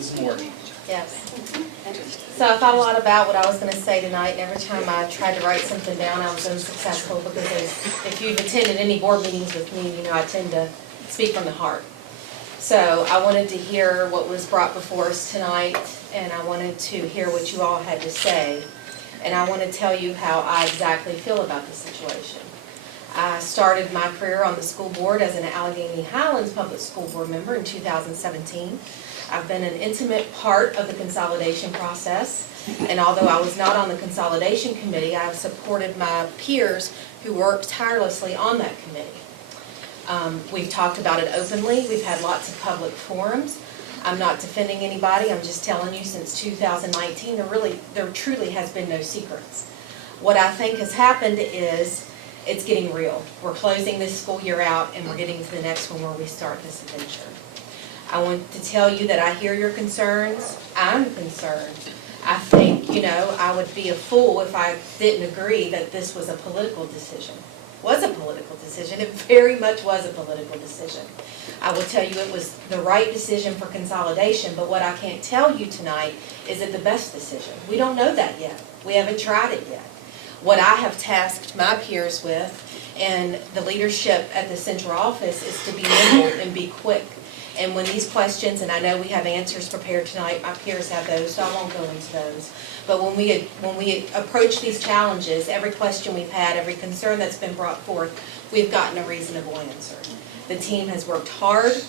Mrs. Morgan. Yes. So I thought a lot about what I was going to say tonight, and every time I tried to write something down, I was unsuccessful because if you've attended any board meetings with me, you know I tend to speak from the heart. So I wanted to hear what was brought before us tonight, and I wanted to hear what you all had to say, and I want to tell you how I exactly feel about the situation. I started my career on the school board as an Alleghany Highlands Public School Board member in 2017. I've been an intimate part of the consolidation process, and although I was not on the consolidation committee, I have supported my peers who worked tirelessly on that committee. We've talked about it openly. We've had lots of public forums. I'm not defending anybody. I'm just telling you, since 2019, there truly has been no secrets. What I think has happened is it's getting real. We're closing this school year out, and we're getting to the next one where we start this adventure. I want to tell you that I hear your concerns. I'm concerned. I think, I would be a fool if I didn't agree that this was a political decision. Was a political decision. It very much was a political decision. I will tell you it was the right decision for consolidation, but what I can't tell you tonight is it the best decision. We don't know that yet. We haven't tried it yet. What I have tasked my peers with and the leadership at the central office is to be nimble and be quick. And when these questions, and I know we have answers prepared tonight, my peers have those, so I won't go into those. But when we approach these challenges, every question we've had, every concern that's been brought forth, we've gotten a reasonable answer. The team has worked hard.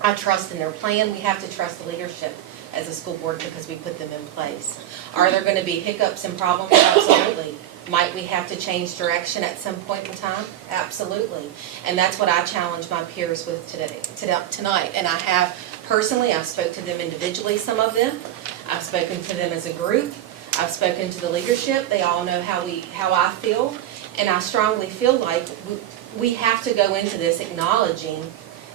I trust in their plan. We have to trust the leadership as a school board because we put them in place. Are there going to be hiccups and problems? Absolutely. Might we have to change direction at some point in time? Absolutely. And that's what I challenge my peers with tonight. And I have personally, I've spoken to them individually, some of them. I've spoken to them as a group. I've spoken to the leadership. They all know how I feel. And I strongly feel like we have to go into this acknowledging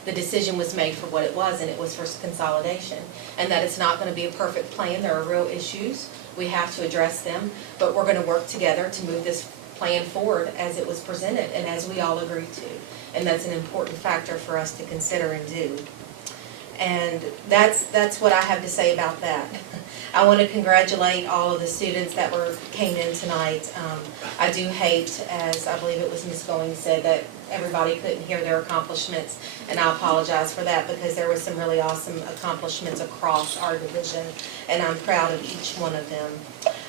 the decision was made for what it was, and it was for consolidation. And that it's not going to be a perfect plan. There are real issues. We have to address them, but we're going to work together to move this plan forward as it was presented and as we all agreed to. And that's an important factor for us to consider and do. And that's what I have to say about that. I want to congratulate all of the students that came in tonight. I do hate, as I believe it was Ms. Going said, that everybody couldn't hear their accomplishments, and I apologize for that because there were some really awesome accomplishments across our division, and I'm proud of each one of them.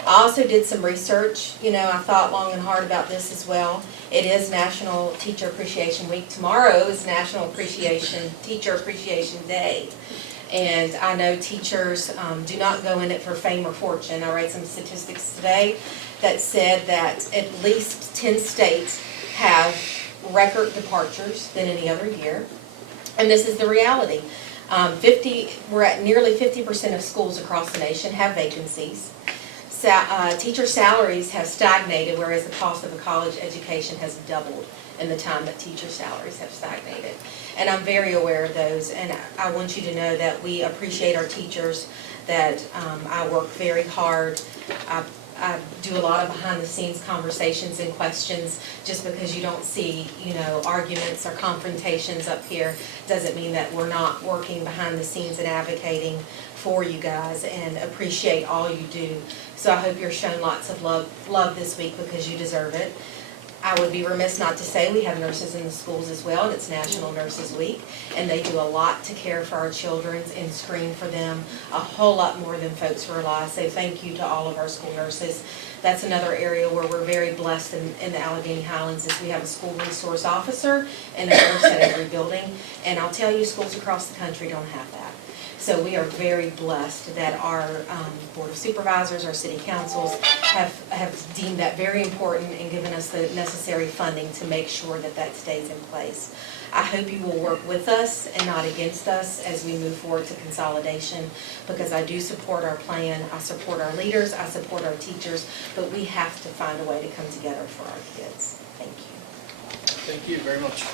I also did some research. I thought long and hard about this as well. It is National Teacher Appreciation Week. Tomorrow is National Teacher Appreciation Day. And I know teachers do not go in it for fame or fortune. I read some statistics today that said that at least 10 states have record departures than any other year. And this is the reality. We're at nearly 50% of schools across the nation have vacancies. Teacher salaries have stagnated, whereas the cost of a college education has doubled in the time that teacher salaries have stagnated. And I'm very aware of those, and I want you to know that we appreciate our teachers, that I work very hard. I do a lot of behind-the-scenes conversations and questions. Just because you don't see, arguments or confrontations up here doesn't mean that we're not working behind the scenes and advocating for you guys, and appreciate all you do. So I hope you're shown lots of love this week because you deserve it. I would be remiss not to say we have nurses in the schools as well, and it's National Nurses Week, and they do a lot to care for our children and screen for them, a whole lot more than folks realize. So thank you to all of our school nurses. That's another area where we're very blessed in the Alleghany Highlands, is we have a school resource officer and a nurse at every building, and I'll tell you, schools across the country don't have that. So we are very blessed that our Board of Supervisors, our city councils have deemed that very important and given us the necessary funding to make sure that that stays in place. I hope you will work with us and not against us as we move forward to consolidation, because I do support our plan, I support our leaders, I support our teachers, but we have to find a way to come together for our kids. Thank you. Thank you very much.